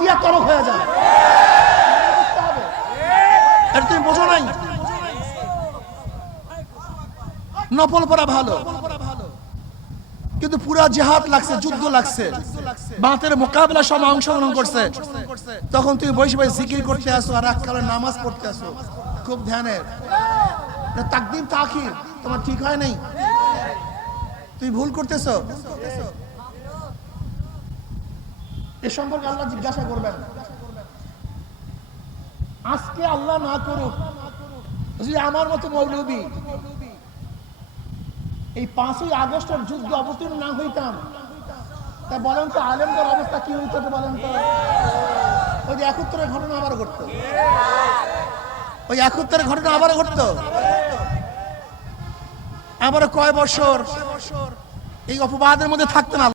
দিয়া তরক হয়ে যায়। এটা তুমি বোঝো নাই। নফল পড়া ভালো, কিন্তু পুরা জিহাদ লাগছে, যুদ্ধ লাগছে, বাতের মোকাবেলা সব অংশগ্রহণ করছে, তখন তুই বসে বসে জিকির করতে আসো আর এককালে নামাজ পড়তে আসো। খুব ধ্যানের। তাকদিম তাখির তোমার ঠিক হয় নাই, তুই ভুল করতেছ। এ সম্পর্কে আল্লাহ জিজ্ঞাসা করবেন। আজকে আল্লাহ না করুক যদি আমার মতো মৌলবী এই 5ই আগস্টের যুদ্ধ অবতীর্ণ না হইতাম, তা বলেন তো আলেমদের অবস্থা কি হইতো বলেন তো? ওই যে 71-এর ঘটনা আবার ঘটতো, ওই 71-এর ঘটনা আবার ঘটতো, আবার কয় বছর এই অপবাদের মধ্যে থাকতেন।